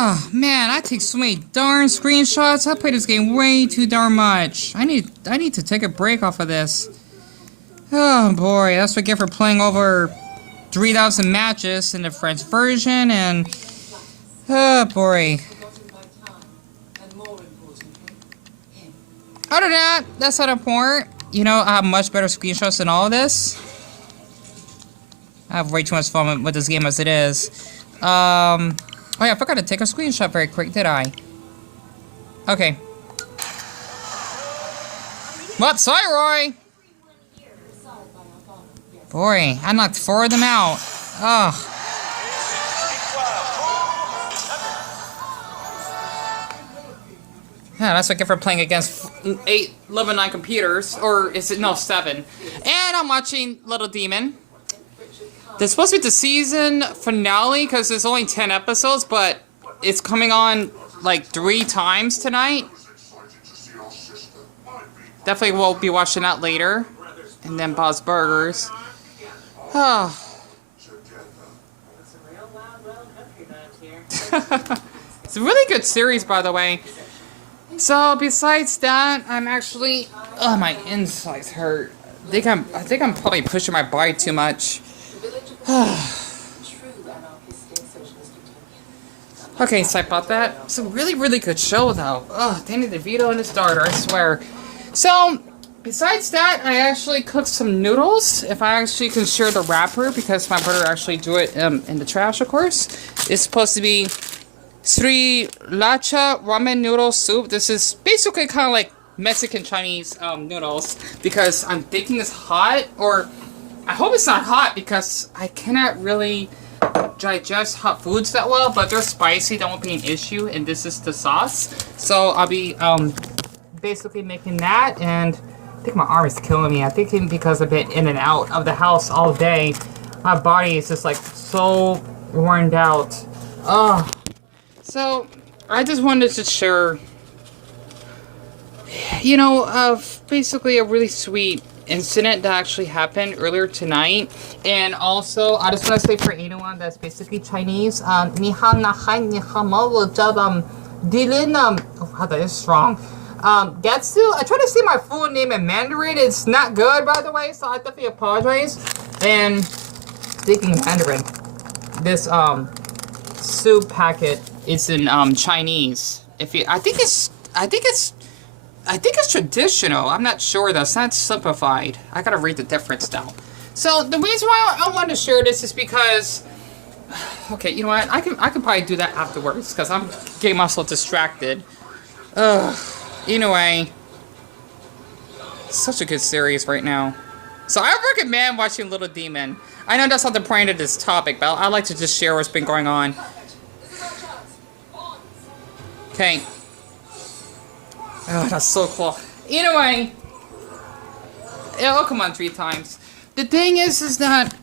Oh man, I take so many darn screenshots. I play this game way too darn much. I need to take a break off of this. Oh boy, that's what I get for playing over 3,000 matches in the French version, and oh boy. Other than that, that's not important. You know, I have much better screenshots than all of this. I have way too much fun with this game as it is. Oh yeah, I forgot to take a screenshot very quick, did I? Okay. What? Sorry, Roy! Boy, I knocked 4 of them out. Ugh. Yeah, that's what I get for playing against 8 level 9 computers. Or is it? No, 7. And I'm watching Little Demon. This is supposed to be the season finale because there's only 10 episodes, but it's coming on like 3 times tonight. Definitely will be watching that later. And then Bob's Burgers. Oh. It's a really good series, by the way. So besides that, I'm actually, oh, my insides hurt. I think I'm probably pushing my body too much. Okay, so about that. It's a really, really good show, though. Oh, Danny DeVito and his daughter, I swear. So, besides that, I actually cooked some noodles. If I actually can share the wrapper, because my brother actually do it in the trash, of course. It's supposed to be Sriracha ramen noodle soup. This is basically kind of like Mexican Chinese noodles, because I'm thinking it's hot, or I hope it's not hot, because I cannot really digest hot foods that well, but they're spicy, that won't be an issue, and this is the sauce. So I'll be basically making that, and I think my arm is killing me. I think because I've been in and out of the house all day, my body is just like so worn out. So I just wanted to share, you know, basically a really sweet incident that actually happened earlier tonight. And also, I just want to say for anyone that's basically Chinese, ni hao na hai ni hao mo wo zhao Dylan, oh wow, that is strong. Getsu, I tried to say my full name in Mandarin. It's not good, by the way, so I definitely apologize. And speaking of Mandarin, this soup packet is in Chinese. I think it's traditional. I'm not sure though. It's not simplified. I gotta read the difference now. So the reason why I wanted to share this is because, okay, you know what? I can probably do that afterwards because I'm getting myself distracted. Anyway, such a good series right now. So I recommend watching Little Demon. I know that's not the point of this topic, but I like to just share what's been going on. Okay. Oh, that's so cool. Anyway, it'll come on 3 times. The thing is that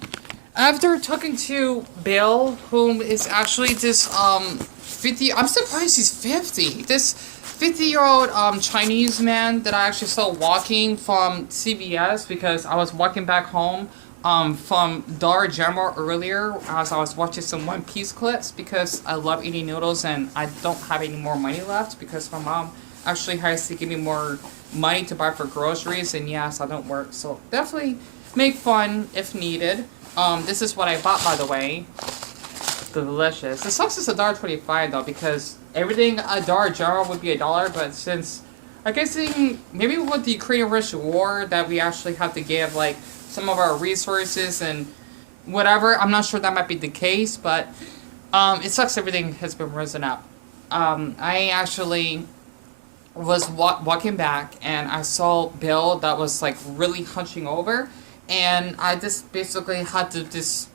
after talking to Bill, whom is actually this 50, I'm surprised he's 50. This 50-year-old Chinese man that I actually saw walking from CVS, because I was walking back home from Dollar General earlier as I was watching some One Piece clips, because I love eating noodles and I don't have any more money left because my mom actually has to give me more money to buy for groceries, and yes, I don't work, so definitely make fun if needed. This is what I bought, by the way. Delicious. The sauce is $1.25 though, because everything at Dollar General would be $1, but since I guess maybe with the Korean Russian War that we actually have to give like some of our resources and whatever, I'm not sure that might be the case, but it sucks everything has been risen up. I actually was walking back and I saw Bill that was like really hunching over, and I just basically had to just,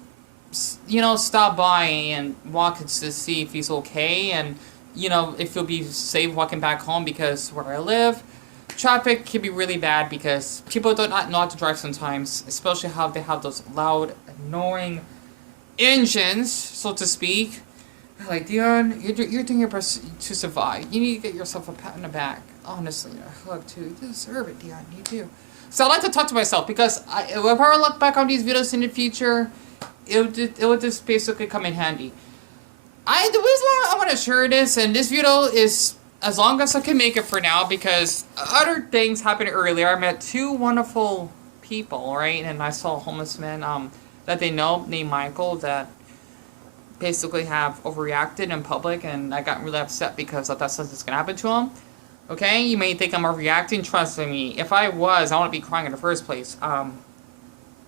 you know, stop by and walk to see if he's okay, and you know, if he'll be safe walking back home, because where I live, traffic can be really bad because people do not know how to drive sometimes, especially how they have those loud, annoying engines, so to speak. Like, Dion, you're doing your best to survive. You need to get yourself a pat on the back. Honestly, a hug too. You deserve it, Dion. You do. So I like to talk to myself, because if I ever look back on these videos in the future, it would just basically come in handy. The reason why I want to share this, and this video is as long as I can make it for now, because other things happened earlier. I met two wonderful people, right? And I saw a homeless man that they know named Michael that basically have overreacted in public, and I got really upset because I thought something's gonna happen to him. Okay, you may think I'm overreacting. Trust me, if I was, I wouldn't be crying in the first place.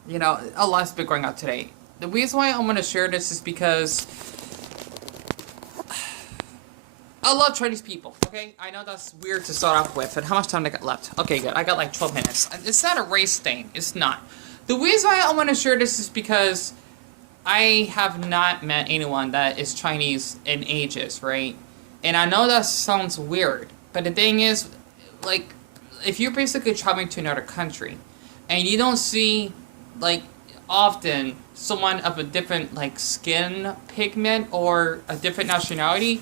You know, a lot's been going on today. The reason why I'm gonna share this is because I love Chinese people, okay? I know that's weird to start off with, and how much time I got left? Okay, good. I got like 12 minutes. It's not a race thing. It's not. The reason why I want to share this is because I have not met anyone that is Chinese in ages, right? And I know that sounds weird, but the thing is, like, if you're basically traveling to another country, and you don't see, like, often someone of a different, like, skin pigment or a different nationality,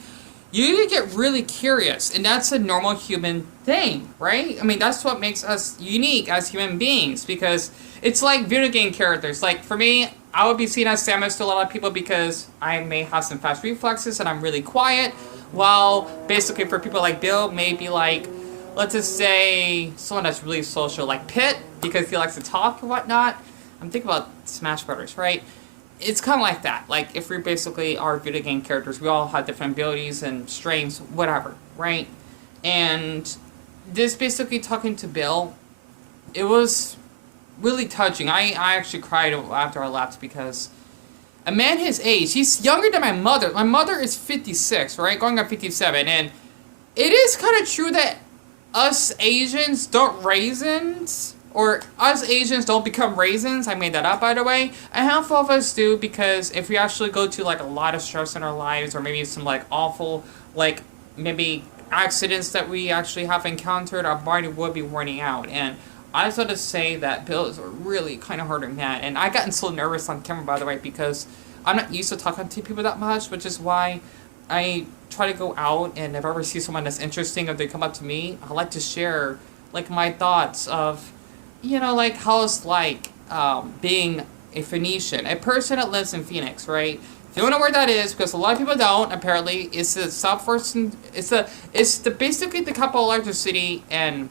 you get really curious, and that's a normal human thing, right? I mean, that's what makes us unique as human beings, because it's like video game characters. Like, for me, I would be seen as Samus to a lot of people because I may have some fast reflexes and I'm really quiet, while basically for people like Bill, maybe like, let's just say, someone that's really social, like Pitt, because he likes to talk and whatnot. I'm thinking about Smash Brothers, right? It's kind of like that. Like, if we basically are video game characters, we all have different abilities and strengths, whatever, right? And this basically talking to Bill, it was really touching. I actually cried after I left because a man his age, he's younger than my mother. My mother is 56, right? Going on 57. And it is kind of true that us Asians don't raisins, or us Asians don't become raisins. I made that up, by the way. A handful of us do, because if we actually go to, like, a lot of stress in our lives, or maybe some, like, awful, like, maybe accidents that we actually have encountered, our body would be wearing out. And I just want to say that Bill is a really kind of hurting man. And I gotten so nervous on camera, by the way, because I'm not used to talking to people that much, which is why I try to go out, and if I ever see someone that's interesting, if they come up to me, I like to share, like, my thoughts of, you know, like, how it's like being a Phoenician, a person that lives in Phoenix, right? If you don't know where that is, because a lot of people don't, apparently, it's the southwestern, it's the basically the capital largest city in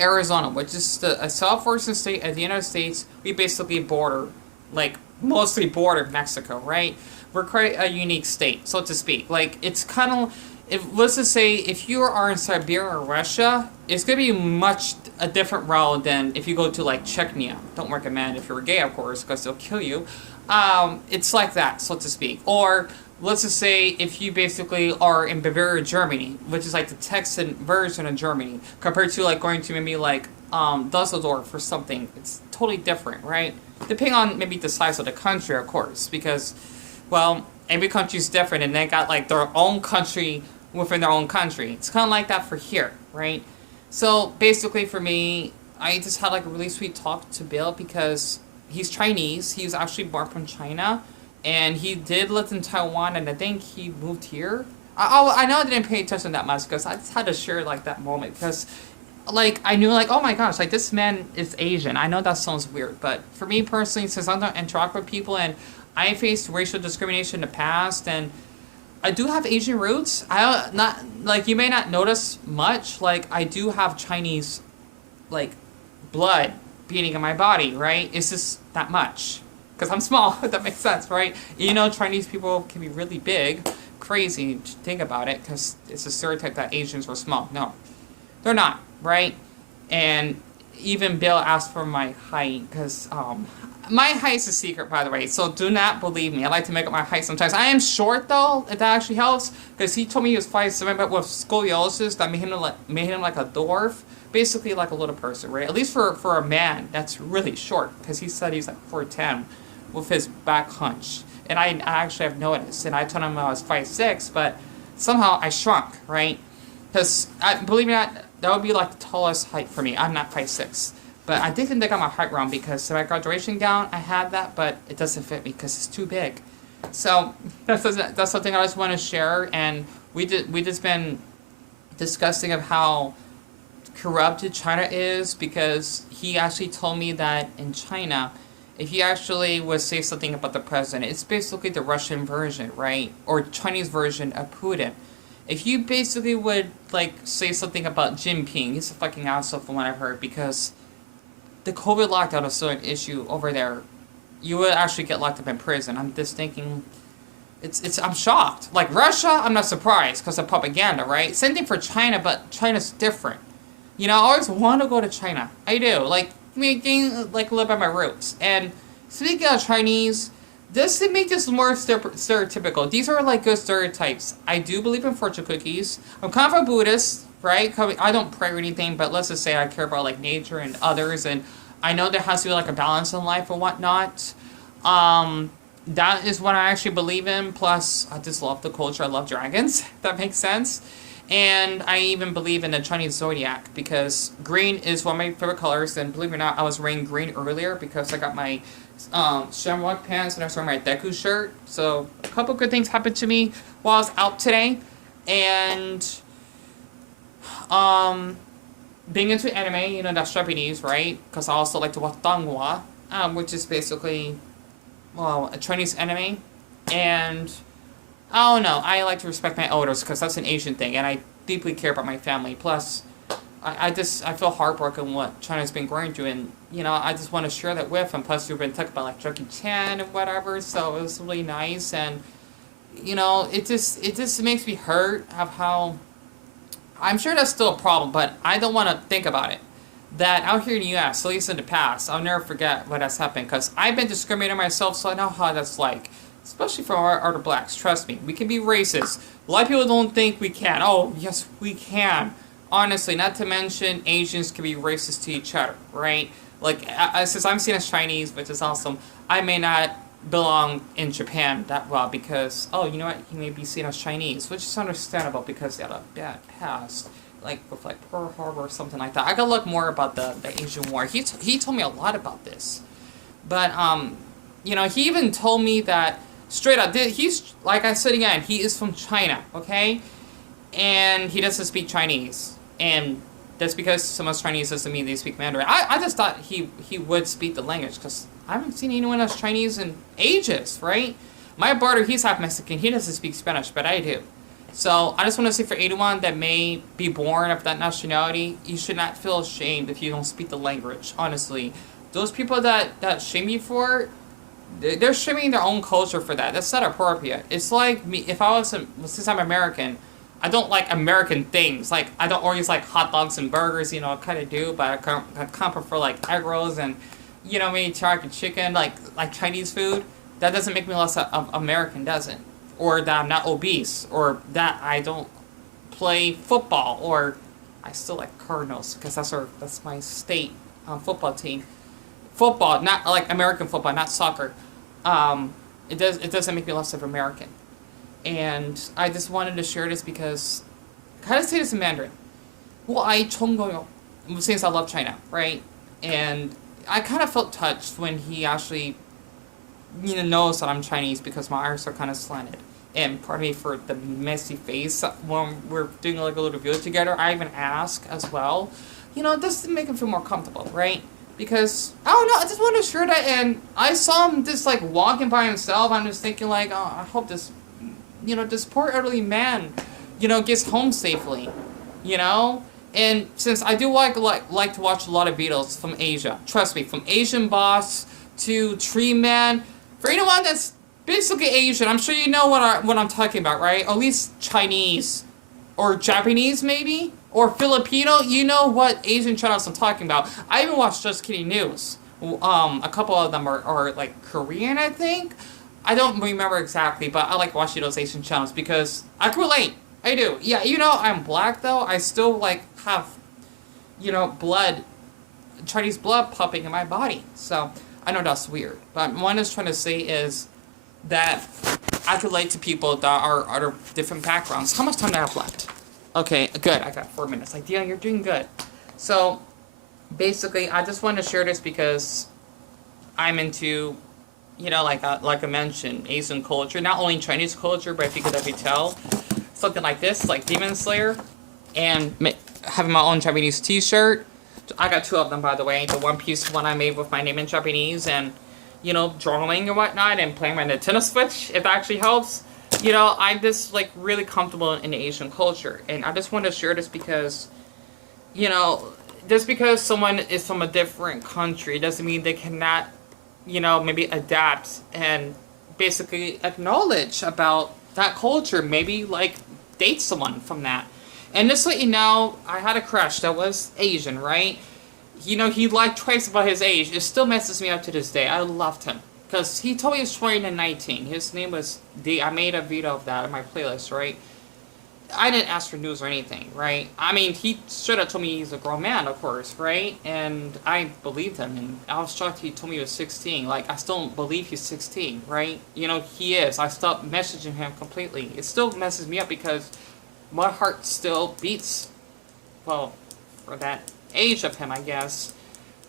Arizona, which is a southwestern state of the United States. We basically border, like, mostly border Mexico, right? We're quite a unique state, so to speak. Like, it's kind of, let's just say, if you are in Siberia or Russia, it's going to be much a different route than if you go to, like, Chechnya. Don't recommend if you're gay, of course, because they'll kill you. It's like that, so to speak. Or, let's just say, if you basically are in Bavaria, Germany, which is like the Texan version of Germany, compared to, like, going to maybe, like, Dusseldorf or something. It's totally different, right? Depending on maybe the size of the country, of course, because, well, every country's different, and they got, like, their own country within their own country. It's kind of like that for here, right? So, basically, for me, I just had, like, a really sweet talk to Bill, because he's Chinese. He was actually born from China, and he did live in Taiwan, and I think he moved here. I know I didn't pay attention that much, because I just had to share, like, that moment, because, like, I knew, like, oh my gosh, like, this man is Asian. I know that sounds weird, but for me personally, since I don't interact with people, and I faced racial discrimination in the past, and I do have Asian roots. You may not notice much, like, I do have Chinese, like, blood beating in my body, right? It's just that much. Because I'm small, if that makes sense, right? You know, Chinese people can be really big. Crazy to think about it, because it's a stereotype that Asians are small. No, they're not, right? And even Bill asked for my height, because my height's a secret, by the way, so do not believe me. I like to make up my height sometimes. I am short, though, if that actually helps, because he told me he was 5'7", but with scoliosis, that made him like a dwarf, basically like a little person, right? At least for a man, that's really short, because he said he's like 4'10", with his back hunch. And I actually have noticed, and I told him I was 5'6", but somehow I shrunk, right? Because, believe it or not, that would be like the tallest height for me. I'm not 5'6". But I didn't think I got my height wrong, because my graduation gown, I had that, but it doesn't fit me because it's too big. So that's something I just want to share. And we just been discussing of how corrupted China is, because he actually told me that in China, if you actually would say something about the president, it's basically the Russian version, right? Or Chinese version of Putin. If you basically would, like, say something about Jinping, he's a fucking asshole from what I've heard, because the COVID lockdown is still an issue over there. You would actually get locked up in prison. I'm just thinking, I'm shocked. Like, Russia, I'm not surprised, because of propaganda, right? Same thing for China, but China's different. You know, I always want to go to China. I do. Like, live by my roots. And speaking of Chinese, just to make this more stereotypical, these are, like, good stereotypes. I do believe in fortune cookies. I'm kind of a Buddhist, right? I don't pray or anything, but let's just say I care about, like, nature and others, and I know there has to be, like, a balance in life and whatnot. That is what I actually believe in, plus I just love the culture. I love dragons, if that makes sense. And I even believe in the Chinese zodiac, because green is one of my favorite colors, and believe it or not, I was wearing green earlier because I got my shamrock pants and I was wearing my Deku shirt. So a couple good things happened to me while I was out today. And being into anime, you know, that's Japanese, right? Because I also like to watch Danghua, which is basically, well, a Chinese anime. And I don't know, I like to respect my elders because that's an Asian thing, and I deeply care about my family. Plus, I feel heartbroken what China's been going through, and, you know, I just want to share that with them. Plus, we've been talking about, like, Jackie Chan and whatever, so it was really nice. And, you know, it just makes me hurt of how, I'm sure that's still a problem, but I don't want to think about it. That out here in the U.S., at least in the past, I'll never forget what has happened, because I've been discriminating myself, so I know how that's like. Especially for our other blacks, trust me. We can be racist. A lot of people don't think we can. Oh, yes, we can. Honestly, not to mention Asians can be racist to each other, right? Like, since I'm seen as Chinese, which is awesome, I may not belong in Japan that well because, oh, you know what, he may be seen as Chinese, which is understandable because they had a bad past, like with like Pearl Harbor or something like that. I gotta look more about the Asian War. He told me a lot about this. But, you know, he even told me that straight up, he's, like I said again, he is from China, okay? And he doesn't speak Chinese. And that's because someone's Chinese doesn't mean they speak Mandarin. I just thought he would speak the language, because I haven't seen anyone else Chinese in ages, right? My brother, he's half Mexican, he doesn't speak Spanish, but I do. So, I just want to say for anyone that may be born of that nationality, you should not feel ashamed if you don't speak the language, honestly. Those people that shame you for it, they're shaming their own culture for that. That's not appropriate. It's like me, if I was, since I'm American, I don't like American things. Like, I don't always like hot dogs and burgers, you know, I kind of do, but I kind of prefer, like, egg rolls and, you know, maybe turkey chicken, like Chinese food. That doesn't make me less of American, does it? Or that I'm not obese, or that I don't play football, or I still like Cardinals, because that's my state football team. Football, not like American football, not soccer. It doesn't make me less of American. And I just wanted to share this because, how to say this in Mandarin? Since I love China, right? And I kind of felt touched when he actually, you know, knows that I'm Chinese because my eyes are kind of slanted. And pardon me for the messy face when we're doing like a little video together. I even ask as well, you know, just to make him feel more comfortable, right? Because, I don't know, I just wanted to share that, and I saw him just, like, walking by himself. I'm just thinking, like, oh, I hope this, you know, this poor elderly man, you know, gets home safely, you know? And since I do like to watch a lot of videos from Asia, trust me, from Asian Boss to Tree Man, for anyone that's basically Asian, I'm sure you know what I'm talking about, right? Or at least Chinese, or Japanese, maybe? Or Filipino, you know what Asian channels I'm talking about. I even watch Just Kidding News. A couple of them are like Korean, I think. I don't remember exactly, but I like watching those Asian channels because I can relate. I do. Yeah, you know, I'm black though. I still like have, you know, blood, Chinese blood pumping in my body. So I know that's weird. But what I was trying to say is that I can relate to people that are other different backgrounds. How much time do I have left? Okay, good. I got 4 minutes. Like, yeah, you're doing good. So, basically, I just wanted to share this because I'm into, you know, like I mentioned, Asian culture. Not only Chinese culture, but if you could ever tell, something like this, like Demon Slayer, and having my own Japanese t-shirt. I got 2 of them, by the way. The one-piece one I made with my name in Japanese, and you know, drawing and whatnot and playing my Nintendo Switch, if that actually helps. You know, I'm just, like, really comfortable in the Asian culture. And I just want to share this because, you know, just because someone is from a different country doesn't mean they cannot, you know, maybe adapt and basically acknowledge about that culture. Maybe, like, date someone from that. And just to let you know, I had a crush that was Asian, right? You know, he lied twice about his age. It still messes me up to this day. I loved him. Because he told me he was 20 and 19. His name was D. I made a video of that in my playlist, right? I didn't ask for news or anything, right? I mean, he should have told me he's a grown man, of course, right? And I believed him, and I was shocked he told me he was 16. Like, I still don't believe he's 16, right? You know, he is. I stopped messaging him completely. It still messes me up because my heart still beats, well, for that age of him, I guess.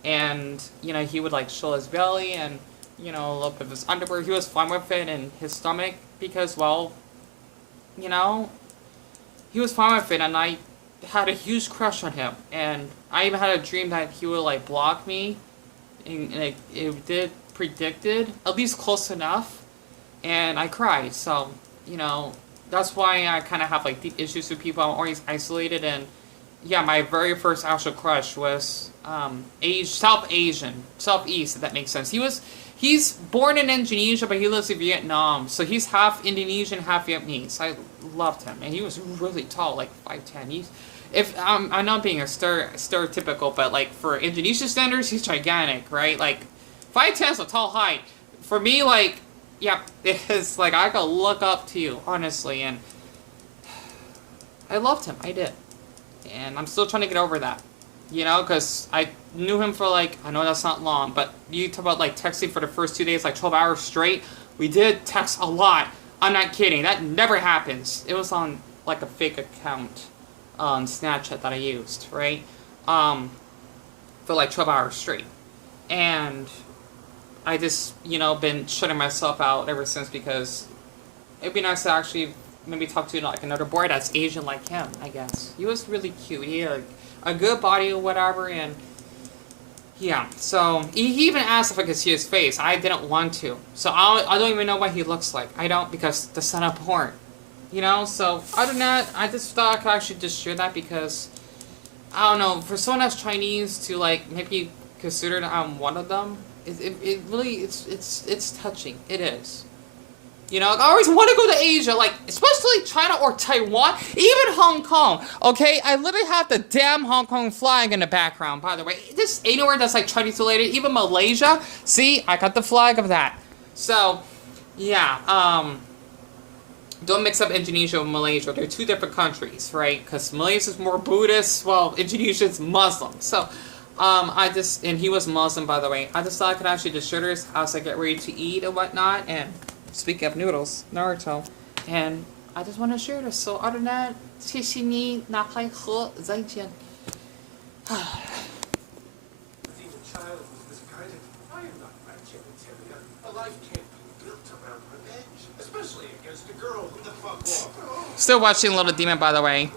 And, you know, he would, like, show his belly and, you know, a little bit of his underwear. He was fine with it, and his stomach, because, well, you know, he was fine with it, and I had a huge crush on him. And I even had a dream that he would, like, block me, and it did predicted, at least close enough, and I cried. So, you know, that's why I kind of have, like, deep issues with people. I'm always isolated, and yeah, my very first actual crush was Southeast, if that makes sense. He's born in Indonesia, but he lives in Vietnam, so he's half Indonesian, half Vietnamese. I loved him, and he was really tall, like 5'10". I'm not being a stereotypical, but like for Indonesian standards, he's gigantic, right? Like 5'10" is a tall height. For me, like, yeah, it's like I could look up to you, honestly, and I loved him. I did. And I'm still trying to get over that, you know, because I knew him for, like, I know that's not long, but you talk about, like, texting for the first 2 days, like, 12 hours straight. We did text a lot. I'm not kidding. That never happens. It was on, like, a fake account on Snapchat that I used, right, for, like, 12 hours straight. And I just, you know, been shutting myself out ever since, because it'd be nice to actually maybe talk to, like, another boy that's Asian like him, I guess. He was really cute. He had a good body or whatever, and yeah. So he even asked if I could see his face. I didn't want to. So I don't even know what he looks like. I don't, because that's not a porn, you know. So other than that, I just thought I could actually just share that, because I don't know, for someone that's Chinese to, like, maybe consider that I'm one of them, it really, it's touching. It is. You know, I always want to go to Asia, like, especially China or Taiwan, even Hong Kong, okay? I literally have the damn Hong Kong flag in the background, by the way. Just anywhere that's, like, Chinese related, even Malaysia, see, I got the flag of that. So, yeah, don't mix up Indonesia with Malaysia. They're two different countries, right? Because Malaysia's more Buddhist, while Indonesia's Muslim. So, and he was Muslim, by the way. I just thought I could actually just share this as I get ready to eat and whatnot, and speaking of noodles, Naruto, and I just want to share this. So other than that, 谢谢你，拿开喝，再见。Still watching Little Demon, by the way.